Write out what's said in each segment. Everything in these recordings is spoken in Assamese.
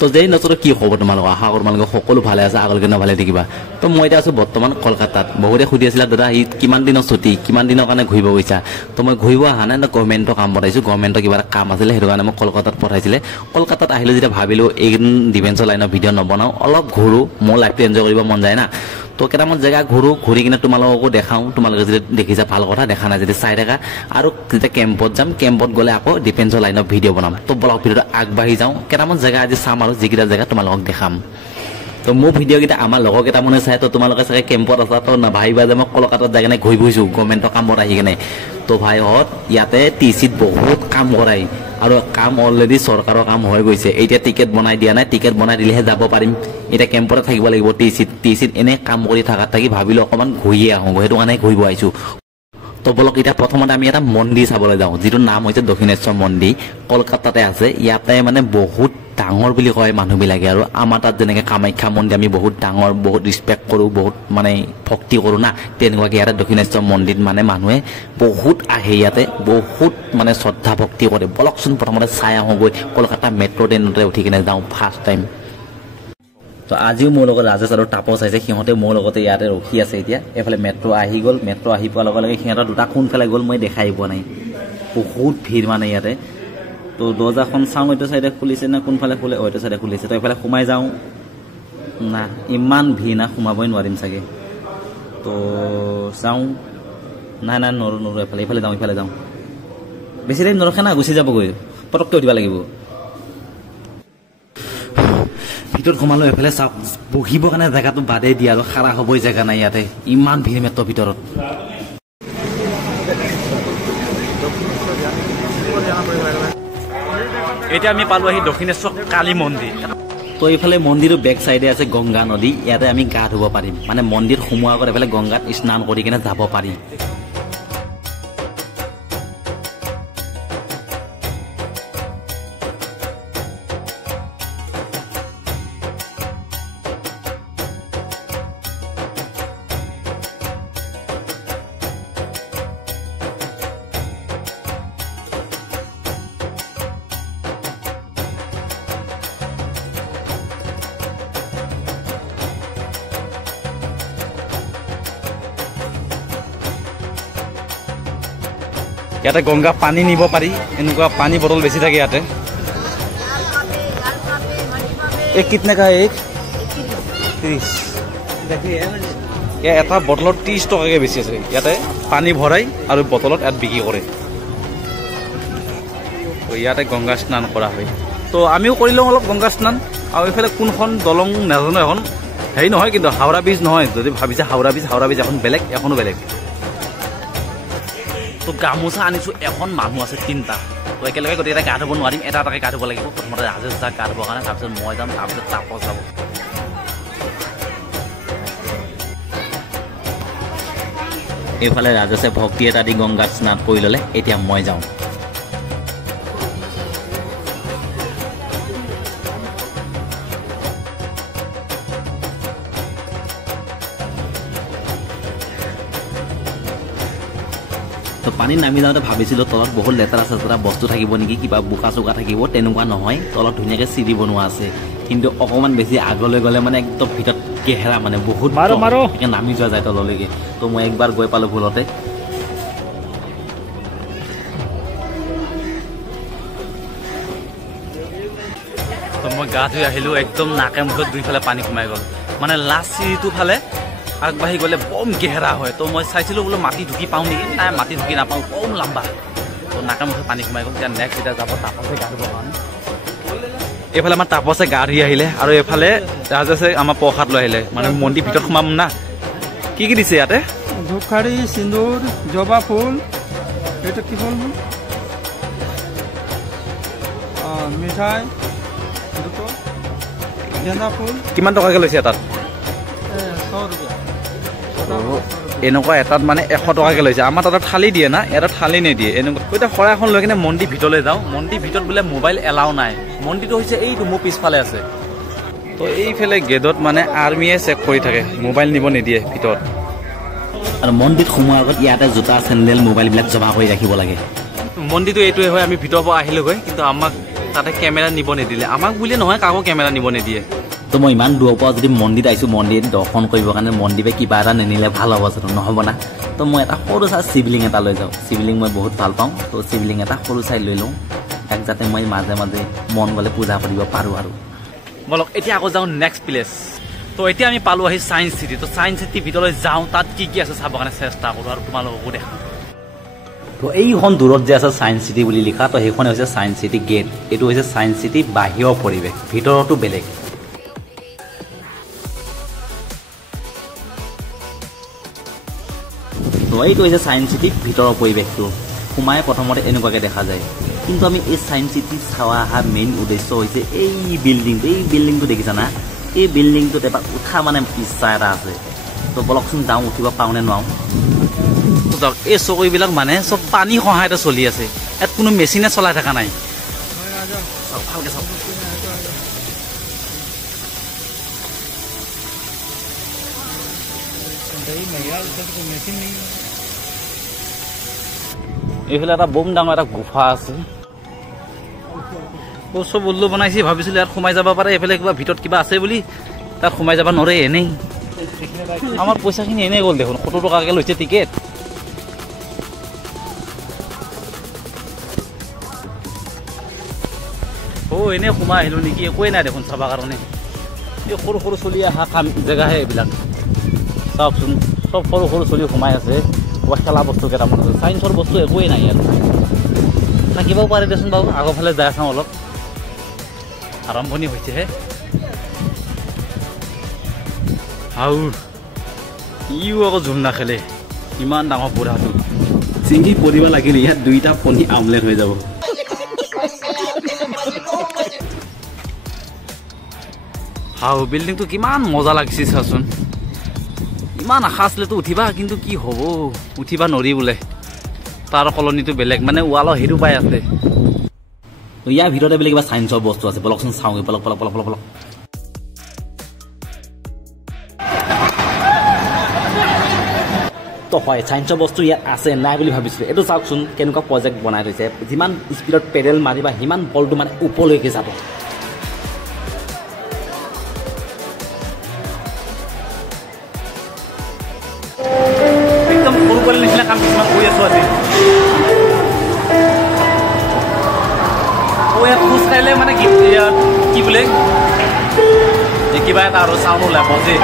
তো যেই নতুন কি খবৰ তোমালোক আশা কৰোঁ তোমালোকে সকলো ভালে আছে আগলৈকে ভালে থাকিবা তো মই এতিয়া আছোঁ বৰ্তমান কলকাতাত বহুতে সুধি আছিলা দাদা ই কিমান দিনৰ ছুটি কিমান দিনৰ কাৰণে ঘূৰিব গৈছা তো মই ঘূৰিব অহা নাই গভৰ্ণমেণ্টৰ কাম পঠাইছোঁ গভৰ্ণমেণ্টৰ কিবা এটা কাম আছিলে সেইটো কাৰণে মই কলকাতাত পঠাইছিলে কলকাতাত আহিলোঁ যেতিয়া ভাবিলোঁ এইকেইদিন ডিফেন্সৰ লাইনৰ ভিডিঅ' নবনাওঁ অলপ ঘূৰোঁ মোৰ লাইফটো এনজয় কৰিব মন যায় না তো কেইটামান জেগা ঘূৰি কিনে তোমালোককো দেখাওঁ তোমালোকে যদি দেখিছা ভাল কথা দেখা নাই যদি চাই থাকা আৰু যেতিয়া কেম্পত যাম কেম্পত গ'লে আকৌ ডিফেন্সৰ লাইনৰ ভিডিঅ' বনাম তো ব্লগ ভিডিঅ'টো আগবাঢ়ি যাওঁ কেইটামান জেগা আজি চাম আৰু যিকেইটা জেগা তোমালোকক দেখাম তো মোৰ ভিডিঅ'কেইটা আমাৰ লগৰ কেইটামানে চাই তো তোমালোকে চাগে কেম্পত আছা তো নাভাবিবা যে মই কলকাতাত যাই কিনে ঘূৰি ফুৰিছোঁ গভৰ্ণমেণ্টৰ কামত আহি কিনে তো ভাইহঁত ইয়াতে টিচিত বহুত কাম কৰাই আৰু কাম অলৰেডি চৰকাৰৰ কাম হৈ গৈছে এতিয়া টিকেট বনাই দিয়া নাই টিকেট বনাই দিলেহে যাব পাৰিম এতিয়া কেম্পতে থাকিব লাগিব টিচিত এনে কাম কৰি থকাত থাকি ভাবিলোঁ অকণমান ঘূৰিয়ে আহোঁ সেইটো কাৰণে ঘূৰিব আহিছোঁ তো বলক এতিয়া প্ৰথমতে আমি এটা মন্দিৰ চাবলৈ যাওঁ যিটো নাম হৈছে দক্ষিণেশ্বৰ মন্দিৰ কলকাতাতে আছে ইয়াতে মানে বহুত ডাঙৰ বুলি কয় মানুহবিলাকে আৰু আমাৰ তাত যেনেকৈ কামাখ্যা মন্দিৰ আমি বহুত ডাঙৰ বহুত ৰিছপেক্ট কৰোঁ বহুত মানে ভক্তি কৰোঁ না তেনেকুৱাকৈ ইয়াতে দক্ষিণেশ্বৰ মন্দিৰত মানে মানুহে বহুত আহে ইয়াতে বহুত মানে শ্ৰদ্ধা ভক্তি কৰে বলকচোন প্ৰথমতে চাই আহোঁগৈ কলকাতা মেট্ৰ' ট্ৰেইনতে উঠি কিনে যাওঁ ফাৰ্ষ্ট টাইম তো আজিও মোৰ লগত ৰাজেশ আৰু তাপস আহিছে সিহঁতে মোৰ লগতে ইয়াতে ৰখি আছে এতিয়া এইফালে মেট্ৰ' আহি গ'ল মেট্ৰ' আহি পোৱাৰ লগে লগে সিহঁতৰ দুটা কোনফালে গ'ল মই দেখাই পোৱা নাই বহুত ভিৰ মানে ইয়াতে তো দৰ্জাখন চাওঁ এইটো চাইডে খুলিছে না কোনফালে খোলে এইটো চাইডে খুলিছে তো এইফালে সোমাই যাওঁ না ইমান ভিৰ না সোমাবই নোৱাৰিম চাগে তো চাওঁ নাই নৰো এইফালে যাওঁ বেছি টাইম নৰখে না গুচি যাবগৈ পটককৈ উঠিব লাগিব ভিতৰত সোমালোঁ এইফালে চাওক বহিবৰ কাৰণে জেগাটো বাদেই দিয়ে আৰু খাৰা হ'বই জেগা নাই ইয়াতে ইমান ভিৰ মেট্ৰৰ ভিতৰত এতিয়া আমি পালোঁ আহি দক্ষিণেশ্বৰ কালী মন্দিৰ তো এইফালে মন্দিৰৰ বেক চাইডে আছে গংগা নদী ইয়াতে আমি গা ধুব পাৰিম মানে মন্দিৰ সোমোৱাৰ আগত এইফালে গংগাত স্নান কৰি কিনে যাব পাৰি ইয়াতে গংগা পানী নিব পাৰি এনেকুৱা পানী বটল বেছি থাকে ইয়াতে এক কিতনে কা এক 30 এটা বটলত 30 টকাকৈ বেছি আছে ইয়াতে পানী ভৰাই আৰু বটলত ইয়াত বিক্ৰী কৰে ইয়াতে গংগা স্নান কৰা হয় তো আমিও কৰি লওঁ অলপ গংগা স্নান আৰু এইফালে কোনখন দলং নাজানো এখন হেৰি নহয় কিন্তু হাওৰা ব্ৰিজ নহয় যদি ভাবিছে হাওৰা ব্ৰিজ এখন বেলেগ এখনো বেলেগ তো গামোচা আনিছোঁ এখন মানুহ আছে 3টা তো একেলগে গোটেইকেইটা গা ধুব নোৱাৰিম এটা এটাকৈ গা ধুব লাগিব প্ৰথমতে ৰাজেশ যাক গা ধুবৰ কাৰণে তাৰপিছত মই যাম তাৰপিছত তাপস যাব এইফালে ৰাজেশে ভক্তি এটা দি গংগাত স্নান কৰি ল'লে এতিয়া মই যাওঁ তো পানীত নামি যাওঁতে ভাবিছিলোঁ তলত বহুত লেতেৰা চেতেৰা বস্তু থাকিব নেকি কিবা বোকা চোকা থাকিব তেনেকুৱা নহয় তলত ধুনীয়াকৈ চিৰি বনোৱা আছে কিন্তু অকণমান বেছি আগলৈ গ'লে মানে একদম ভিতৰত কেহেৰা মানে বহুত নামি যোৱা যায় তললৈকে তো মই একবাৰ গৈ পালোঁ ভুলতে তো মই গা ধুই আহিলোঁ একদম নাকে মুখত দুইফালে পানী সোমাই গ'ল মানে লাষ্ট চিৰিটো ফালে আগবাঢ়ি গ'লে বম গেহেৰা হয় তো মই চাইছিলোঁ বোলো মাটি ঢুকি পাওঁ নেকি নাই মাটি ঢুকি নাপাওঁ বম লাম্বা তো নাকে মুখে পানী সোমাই গ'ল এতিয়া নেক্সট এতিয়া যাব তাপসে গা ধুবৰ কাৰণে এইফালে আমাৰ তাপসে গা ধুই আহিলে আৰু এইফালে ৰাজেশে আমাৰ প্ৰসাদ লৈ আহিলে মানে মন্দিৰ ভিতৰত সোমাম না কি দিছে ইয়াতে ধূপখাড়ি সিন্দুৰ জবা ফুল এইটো কি ফুল মিঠাই গেন্দা ফুল কিমান টকাকৈ লৈছে তাত 100 টকা এনেকুৱা এটাত মানে 100 টকাকৈ লৈছে আমাৰ তাত থালি দিয়ে না এটা থালি নিদিয়ে এনেকুৱা এতিয়া শৰাই এখন লৈ কিনে মন্দিৰ ভিতৰলৈ যাওঁ মন্দিৰ ভিতৰত বোলে মোবাইল এলাও নাই মন্দিৰটো হৈছে এইটো মোৰ পিছফালে আছে তো এইফালে গেটত মানে আৰ্মিয়ে চেক কৰি থাকে মোবাইল নিব নিদিয়ে ভিতৰত আৰু মন্দিৰত সোমোৱাৰ আগত ইয়াতে জোতা চেণ্ডেল মোবাইলবিলাক জমা কৰি ৰাখিব লাগে মন্দিৰটো এইটোৱে হয় আমি ভিতৰৰ পৰা আহিলোগৈ কিন্তু আমাক তাতে কেমেৰা নিব নিদিলে আমাক বুলিয়ে নহয় কাকো কেমেৰা নিব নিদিয়ে তো মই ইমান দূৰৰ পৰা যদি মন্দিৰ আহিছোঁ মন্দিৰ দৰ্শন কৰিবৰ কাৰণে মন্দিৰে কিবা এটা নিনিলে ভাল হ'ব জানো নহ'ব না তো মই এটা সৰু চাই শিৱলিং এটা লৈ যাওঁ শিৱলিং মই বহুত ভাল পাওঁ তো শিৱলিং এটা সৰু চাই লৈ লওঁ তাক যাতে মই মাজে মাজে মন গ'লে পূজা কৰিব পাৰোঁ আৰু বলক এতিয়া আকৌ যাওঁ নেক্সট প্লেচ তো এতিয়া আমি পালোঁ আহি ছায়েন্স চিটি তো ছায়েন্স চিটিৰ ভিতৰলৈ যাওঁ তাত কি আছে চাবৰ কাৰণে চেষ্টা কৰোঁ আৰু তোমালোককো দেখাওঁ তো এইখন দূৰত যে আছে ছায়েন্স চিটি বুলি লিখা তো সেইখনে হৈছে ছায়েন্স চিটি গেট এইটো হৈছে ছায়েন্স চিটি বাহিৰৰ পৰিৱেশ ভিতৰতো বেলেগ তো এইটো হৈছে ছায়েন্স চিটিৰ ভিতৰৰ পৰিৱেশটো সোমাই প্ৰথমতে এনেকুৱাকৈ দেখা যায় কিন্তু আমি এই ছায়েন্স চিটি চাৱা অহা মেইন উদ্দেশ্য হৈছে এই বিল্ডিংটো দেখিছা না এই বিল্ডিংটোত এবাৰ উঠা মানে ইচ্ছা এটা আছে তো বলকচোন যাওঁ উঠিব পাৰোঁনে নোৱাৰোঁ এই চকীবিলাক মানে চব পানী সহায়তে চলি আছে ইয়াত কোনো মেচিনে চলাই থকা নাই ভালকৈ চাওক এইফালে এটা বম ডাঙৰ এটা গুফা আছে চব উল্লু বনাইছে ভাবিছিলোঁ ইয়াত সোমাই যাব পাৰে এইফালে কিবা ভিতৰত কিবা আছে বুলি তাত সোমাই যাব নোৱাৰে এনেই আমাৰ পইচাখিনি এনেই গ'ল দেখোন 70 টকাকৈ লৈছে টিকেট এনেই সোমাই আহিলোঁ নেকি একোৱেই নাই দেখোন চাবৰ কাৰণে এই সৰু সৰু চলি অহা কাম জেগাহে এইবিলাক চাওকচোন চব সৰু সৰু চলি সোমাই আছে ক'ৰবাত খেলা বস্তু কেইটামান আছে ছায়েন্সৰ বস্তু একোৱেই নাই ইয়াত থাকিবও পাৰে দেচোন বাৰু আগৰফালে যাই চাওঁ অলপ আৰম্ভণি হৈছেহে আৰু ইও আকৌ জোল নাখেলে ইমান ডাঙৰ বুঢ়াটো চিঙি পৰিব লাগিলে ইয়াত 2টা পনী আমলেট হৈ যাব বিল্ডিংটো কিমান মজা লাগিছে চাচোন ইমান আশা আছিলেতো উঠিবা কিন্তু কি হ'ব উঠিবা নৰি বোলে তাৰ কলনীটো বেলেগ মানে ৱালৰ হেৰু পাই আছে ইয়াৰ ভিতৰতে বোলে কিবা ছায়েন্সৰ বস্তু আছে বলকচোন চাওঁগৈ পলক তো হয় ছায়েন্সৰ বস্তু ইয়াত আছে নাই বুলি ভাবিছিলোঁ এইটো চাওকচোন কেনেকুৱা প্ৰজেক্ট বনাই থৈছে যিমান স্পীডত পেডেল মাৰিবা সিমান বলটো মানে ওপৰলৈকে যাব একদম সৰু পোৱালি নিচিনা কাম কিছুমান কৰি আছোঁ আজি ইয়াত খোজ কাঢ়িলে মানে কি বোলে কিবা এটা আৰু চাউণ্ড ওলাই বজে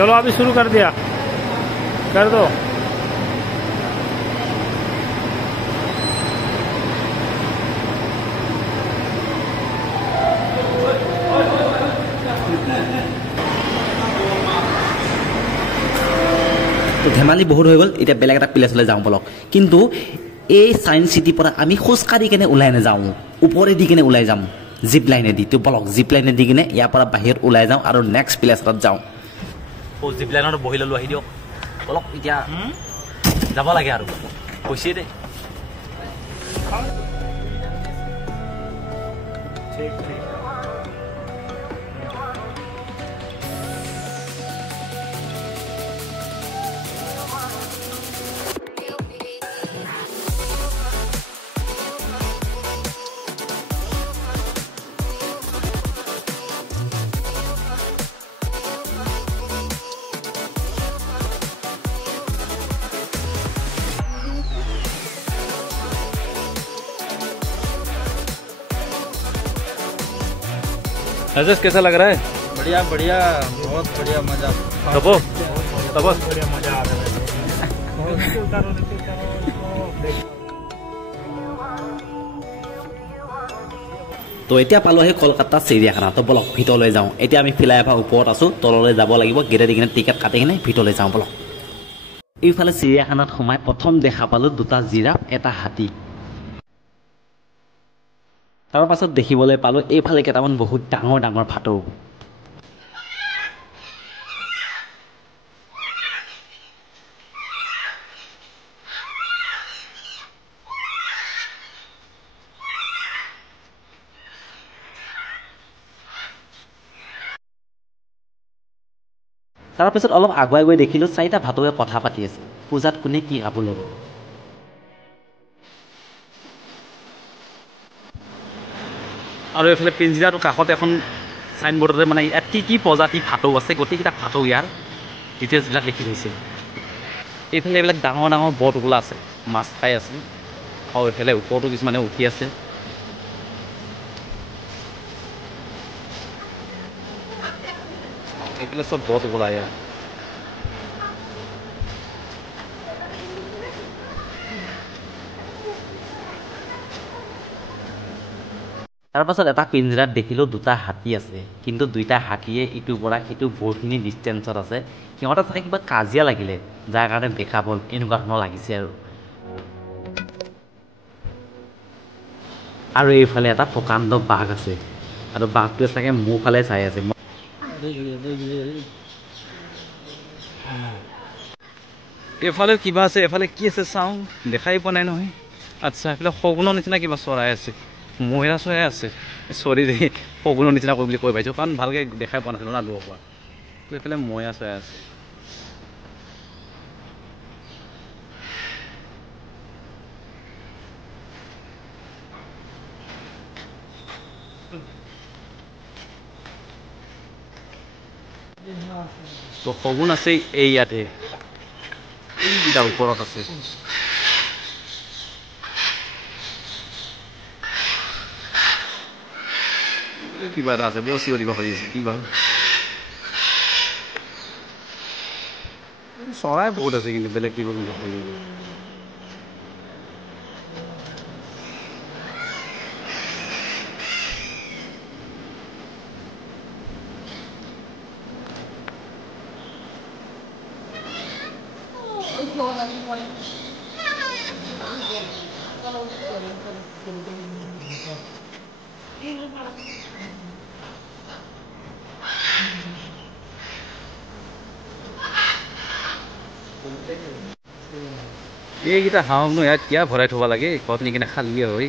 चलो अभी शुरू कर दिया कर दो তো ধেমালি বহুত হৈ গ'ল এতিয়া বেলেগ এটা প্লেচলৈ যাওঁ বলক কিন্তু এই ছায়েন্স চিটিৰ পৰা আমি খোজকাঢ়ি কেনে ওলাই নাযাওঁ ওপৰেদি কেনে ওলাই যাম জিপ লাইনেদি তো বলক জিপ লাইনেদি কিনে ইয়াৰ পৰা বাহিৰত ওলাই যাওঁ আৰু নেক্সট প্লেচ এটাত যাওঁ জিপ লাইনত বহি ল'লোঁ আহি দিয়ক বলক এতিয়া যাব লাগে আৰু কৈছে দে ठीक ठीक नजर कैसा लग रहा है बढ़िया बढ़िया बहुत बढ़िया मजा तबो बढ़िया मजा आ रहा है তো এতিয়া পালোঁ আহি কলকাতা চিৰিয়াখানা তো বলক ভিতৰলৈ যাওঁ এতিয়া আমি ফ্লাইঅভাৰ ওপৰত আছোঁ তললৈ যাব লাগিব গেটেদি কিনে টিকেট কাটি কিনে ভিতৰলৈ যাওঁ বলক এইফালে চিৰিয়াখানাত সোমাই প্ৰথম দেখা পালোঁ 2টা জিৰাফ এটা হাতী তাৰ পাছত দেখিবলৈ পালোঁ এইফালে কেইটামান বহুত ডাঙৰ ডাঙৰ ভাটৌ। তাৰপিছত অলপ আগুৱাই গৈ দেখিলোঁ 4টা ভাটৌৱে কথা পাতি আছে, পূজাত কোনে কি কাপোৰ ল'ব। আৰু এইফালে পিঞ্জিৰাটোৰ কাষত এখন চাইনবোৰ্ডতে মানে ইয়াত কি প্ৰজাতি ভাটৌ আছে গোটেইকেইটা ভাটৌ ইয়াৰ ডিটেইলছবিলাক লিখি থৈছে। এইফালে এইবিলাক ডাঙৰ ডাঙৰ বৰটোকোলা আছে, মাছ খাই আছে। আৰু এইফালে ওপৰতো কিছুমানে উঠি আছে। এইফালে চব বৰটোকোলা ইয়াৰ। তাৰপাছত এটা পিঞ্জিৰাত দেখিলোঁ 2টা হাতী আছে, কিন্তু 2টা হাতীয়ে ইটোৰ পৰা সিটো বহুতখিনি ডিষ্টেঞ্চত আছে। সিহঁতৰ চাগে কিবা কাজিয়া লাগিলে, যাৰ কাৰণে দেখা হ'ল এনেকুৱা ধৰণৰ লাগিছে আৰু এইফালে এটা প্ৰকাণ্ড বাঘ আছে, আৰু বাঘটোৱে চাগে মোৰ ফালে চাই আছে। এইফালে কিবা আছে, এফালে কি আছে চাওঁ, দেখাই পোৱা নাই নহয়। আচ্ছা, এইফালে শগুনৰ নিচিনা কিবা চৰাই আছে, মহিলা চৰাই আছে। চৰি দেই, শগুনৰ নিচিনা কৈ বুলি কৈ পাইছোঁ, কাৰণ ভালকৈ দেখাই পোৱা নাছিলোঁ না দূৰৰ পৰা। তো এইফালে মহিলা চৰাই আছে। তো শগুন আছে এই ইয়াতে, এইকেইটা ওপৰত আছে। কিবা এটা আছে, বৰ চিঞৰিব খুজিছে, কি বাৰু চৰাই বহুত আছে, কিন্তু বেলেগ কিবা এইকেইটা হাঁহনো ইয়াত কিয় ভৰাই থ'ব লাগে, ঘৰত নি কিনে খালী হয়।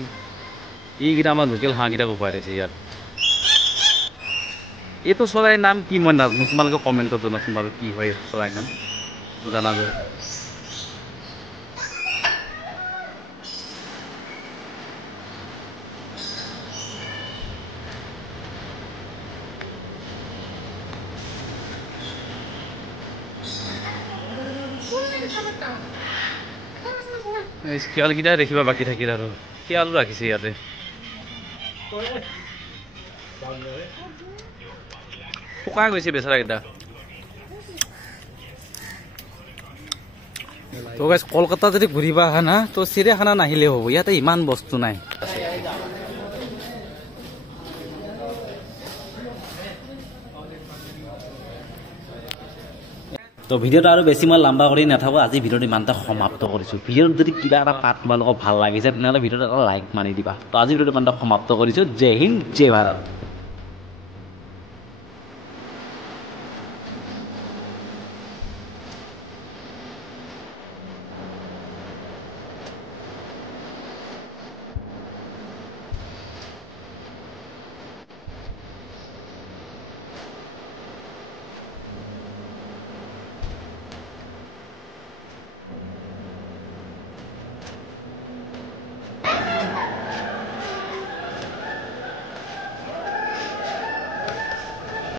এইকেইটা আমাৰ লোকেল হাঁহকেইটাক ভৰাই থৈছে ইয়াত। এইটো চৰাইৰ নাম কি মই নাজানো, তোমালোকে কমেণ্টত জনাচোন বাৰু কি হয় চৰাইৰ নাম, জানা যায়। শিয়ালকেইটাই দেখিবা বাকী থাকিল, আৰু শিয়ালো ৰাখিছে ইয়াতে। শুকাই গৈছে বেচেৰাকেইটা। তো গাইজ, কলকাতা যদি ঘূৰিবা আহা না, তো চিৰিয়াখানা নাহিলে হ'ব, ইয়াতে ইমান বস্তু নাই। তো ভিডিঅ'টো আৰু বেছি মই লম্বা কৰি নাথাকোঁ, আজি ভিডিঅ'টো ইমানটা সমাপ্ত কৰিছোঁ। ভিডিঅ'ত যদি কিবা এটা পাৰ্ট তোমালোকক ভাল লাগিছে, তেনেহ'লে ভিডিঅ'টো এটা লাইক মাৰি দিবা। তো আজি ভিডিঅ'টো ইমানটা সমাপ্ত কৰিছোঁ। জয় হিন্দ, জয় ভাৰত।